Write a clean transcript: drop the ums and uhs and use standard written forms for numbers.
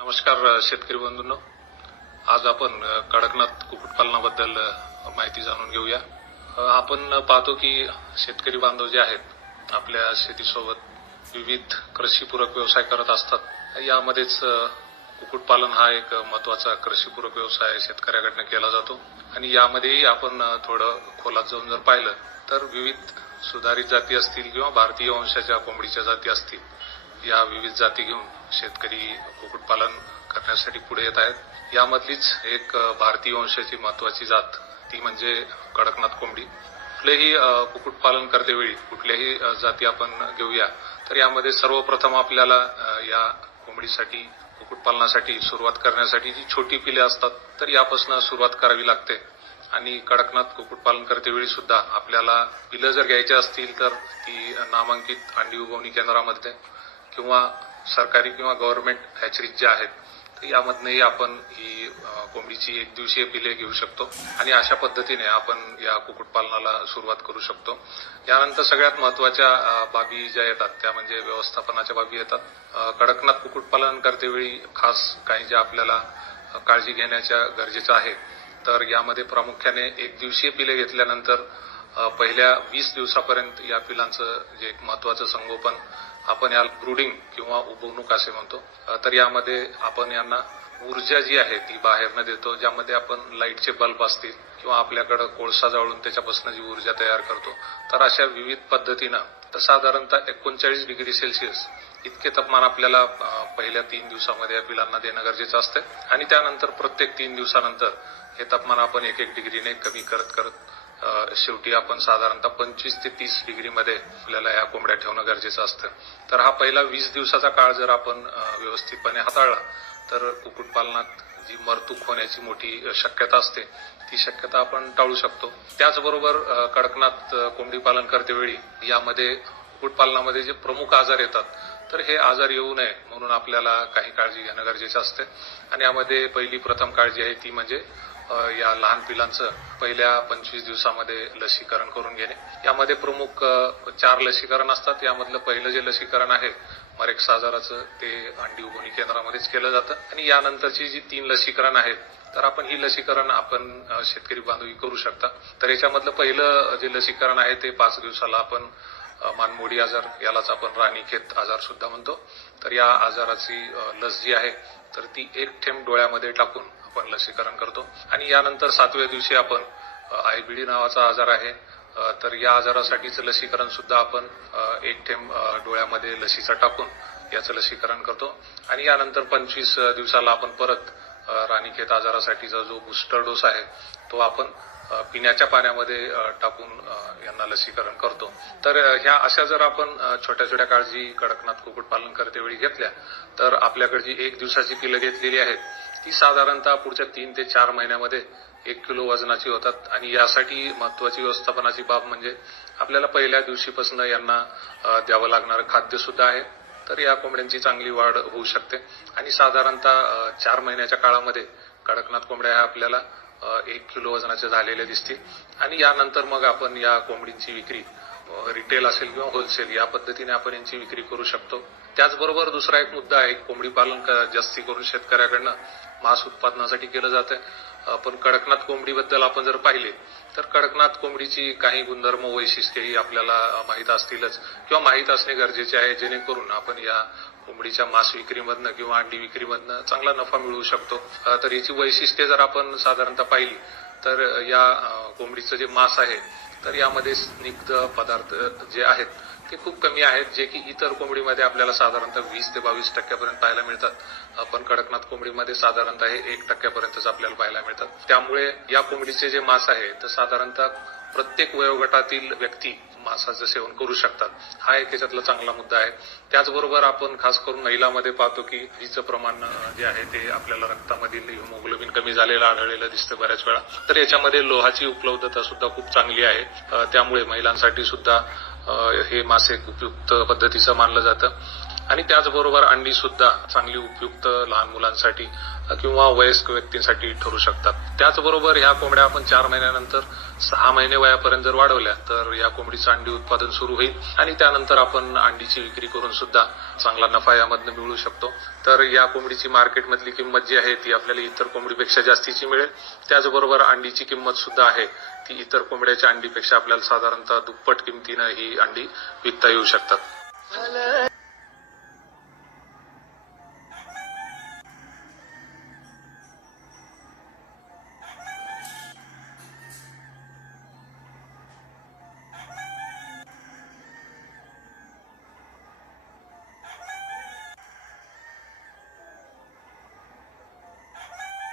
नमस्कार शेतकरी बंधूंनो, आज आपण कडकनाथ कुक्कुटपालनाबद्दल माहिती जाणून घेऊया। आपण पाहतो की शेतकरी बांधव जे आहेत आपल्या शेतीसोबत विविध कृषीपूरक व्यवसाय करत असतात। यामध्येच कुक्कुटपालन हा एक महत्त्वाचा कृषीपूरक व्यवसाय शेतकऱ्याकडून केला जातो आणि यामध्येही आपण थोडं खोलात जाऊन जर पाहिलं तर विविध सुधारित जाती असतील किंवा भारतीय वंशाच्या कोंबडीच्या जाती असतील, या विविध जाती घेऊन शेतकरी कुक्कुटपालन करण्यासाठी पुढे येत आहेत। यामधलीच एक भारतीय वंशाची महत्त्वाची जात ती म्हणजे कडकनाथ कोंबडी। कुठलेही कुक्कुटपालन करतेवेळी कुठल्याही जाती आपण घेऊया तर यामध्ये सर्वप्रथम आपल्याला या कोंबडीसाठी कुक्कुटपालनासाठी सुरुवात करण्यासाठी जी छोटी पिले असतात तर यापासून सुरुवात करावी लागते। आणि कडकनाथ कुक्कुटपालन करतेवेळी सुद्धा आपल्याला पिलं जर घ्यायची असतील तर ती नामांकित अंडी उगवणी केंद्रामध्ये किंवा सरकारी किंवा गव्हर्नमेंट हॅचरीज ज्या आहेत तर यामधनंही आपण ही कोंबडीची एक दिवसीय पिले घेऊ शकतो आणि अशा पद्धतीने आपण या कुक्कुटपालनाला सुरुवात करू शकतो। यानंतर सगळ्यात महत्त्वाच्या बाबी ज्या येतात त्या म्हणजे व्यवस्थापनाच्या बाबी येतात। कडकनाथ कुक्कुटपालन करतेवेळी खास काही ज्या आपल्याला काळजी घेण्याच्या गरजेचं आहे तर यामध्ये प्रामुख्याने एक दिवसीय पिले घेतल्यानंतर पहिल्या 20 दिवसापर्यंत या पिलांचं जे एक महत्त्वाचं संगोपन आपण याला ब्रूडिंग किंवा उबवणूक असे म्हणतो। तर यामध्ये आपण यांना ऊर्जा जी आहे ती बाहेरनं देतो, ज्यामध्ये आपण लाईटचे बल्ब असतील किंवा आपल्याकडे कोळसा जाळून त्याच्यापासून जी ऊर्जा तयार करतो। तर अशा विविध पद्धतीनं तर साधारणतः 39 डिग्री सेल्सिअस इतके तापमान आपल्याला पहिल्या 3 दिवसामध्ये या पिलांना देणं गरजेचं असतं आणि त्यानंतर प्रत्येक 3 दिवसानंतर हे तापमान आपण 1-1 डिग्रीने कमी करत शेवटी आपण साधारणतः 25 ते 30 डिग्रीमध्ये आपल्याला या कोंबड्या ठेवणं गरजेचं असतं। तर हा पहिला 20 दिवसाचा काळ जर आपण व्यवस्थितपणे हाताळला तर कुक्कुटपालनात जी मरतूक होण्याची मोठी शक्यता असते ती शक्यता आपण टाळू शकतो। त्याचबरोबर कडकनाथ कोंबडी पालन करतेवेळी यामध्ये कुक्कुटपालनामध्ये जे प्रमुख आजार येतात तर हे आजार येऊ नये म्हणून आपल्याला काही काळजी घेणं गरजेचं असते आणि यामध्ये पहिली प्रथम काळजी आहे ती म्हणजे या लहान पिलांचं पहिल्या 25 दिवसामध्ये लसीकरण करून घेणे। यामध्ये प्रमुख 4 लसीकरण असतात। यामधलं पहिलं जे लसीकरण आहे मरेक्स आजाराचं ते अंडी उगवणी केंद्रामध्येच केलं जातं आणि यानंतरची जी 3 लसीकरण आहेत तर आपण ही लसीकरण आपण शेतकरी बांधवी करू शकता। तर याच्यामधलं पहिलं जे लसीकरण आहे ते 5 दिवसाला आपण मानमोडी आजार यालाच आपण राणीखेत आजार सुद्धा म्हणतो। तर या आजाराची लस जी आहे तर ती 1 थेंब डोळ्यामध्ये टाकून आपण लसीकरण करतो आणि यानंतर 7व्या दिवशी आपण IBD नावाचा आजार आहे तर या आजारासाठीचं लसीकरण सुद्धा आपण 1 थेंब डोळ्यामध्ये लसीचा टाकून याचं लसीकरण करतो आणि यानंतर 25 दिवसाला आपण परत राणीखेत आजारासाठीचा जो बूस्टर डोस आहे तो आपण पिण्याच्या पाण्यामध्ये टाकून यांना लसीकरण करतो। तर ह्या अशा जर आपण छोट्या छोट्या काळजी कडकनाथ कुक्कुटपालन करतेवेळी घेतल्या तर आपल्याकडे जी 1 दिवसाची पिलं घेतलेली आहेत ती साधारणतः पुढच्या 3 ते 4 महिन्यामध्ये 1 किलो वजनाची होतात आणि यासाठी महत्त्वाची व्यवस्थापनाची बाब म्हणजे आपल्याला पहिल्या दिवशीपासून यांना द्यावं लागणारं खाद्य सुद्धा आहे। तर या कोंबड्यांची चांगली वाढ होऊ शकते आणि साधारणतः 4 महिन्याच्या काळामध्ये कडकनाथ कोंबड्या ह्या आपल्याला 1 किलो वजनाचे झालेले दिसतील आणि यानंतर मग आपण या कोंबडींची विक्री रिटेल असेल किंवा होलसेल या पद्धतीने आपण यांची विक्री करू शकतो। त्याचबरोबर दुसरा एक मुद्दा आहे, कोंबडी पालन जास्ती करून शेतकऱ्याकडनं मांस उत्पादनासाठी केलं जातं। पण कडकनाथ कोंबडीबद्दल आपण जर पाहिले तर कडकनाथ कोंबडीची काही गुणधर्म वैशिष्ट्येही आपल्याला माहीत असतीलच किंवा माहीत असणे गरजेचे आहे, जेणेकरून आपण या कोंबडीच्या मांस विक्रीमधनं किंवा अंडी विक्रीमधनं चांगला नफा मिळवू शकतो। तर याची वैशिष्ट्ये जर आपण साधारणतः पाहिली तर या कोंबडीचं जे मांस आहे तर यामध्ये स्निग्ध पदार्थ जे आहेत ते खूप कमी आहेत, जे की इतर कोंबडीमध्ये आपल्याला साधारणतः 20 ते 22% पाहायला मिळतात। पण कडकनाथ कोंबडीमध्ये साधारणतः हे 1% आपल्याला पाहायला मिळतात। त्यामुळे या कोंबडीचे जे मांस आहे तर साधारणतः प्रत्येक वयोगटातील व्यक्ती मांसाचं सेवन करू शकतात, हा एक त्याच्यातला चांगला मुद्दा आहे। त्याचबरोबर आपण खास करून महिलांमध्ये पाहतो की हिचं प्रमाण जे आहे ते आपल्याला रक्तामधील हिमोग्लोबिन कमी झालेलं आढळलेलं दिसतं बऱ्याच वेळा। तर याच्यामध्ये लोहाची उपलब्धता सुद्धा खूप चांगली आहे, त्यामुळे महिलांसाठी सुद्धा हे मासे उपयुक्त पद्धतीचं मानलं जातं। आणि त्याचबरोबर अंडी सुद्धा चांगली उपयुक्त लहान मुलांसाठी किंवा वयस्क व्यक्तींसाठी ठरू शकतात. त्याचबरोबर ह्या कोंबड्या आपण 4 महिन्यानंतर 6 महिने वयापर्यंत जर वाढवल्या तर या कोंबडीचं अंडी उत्पादन सुरू होईल आणि त्यानंतर आपण अंडीची विक्री करून सुद्धा चांगला नफा यामधनं मिळवू शकतो. तर या कोंबडीची मार्केटमधली किंमत जी आहे ती आपल्याला इतर कोंबडीपेक्षा जास्तीची मिळेल. त्याचबरोबर अंडीची किंमत सुद्धा आहे ती इतर कोंबड्याच्या अंडीपेक्षा आपल्याला साधारणतः दुप्पट किमतीनं ही अंडी विकता येऊ शकतात.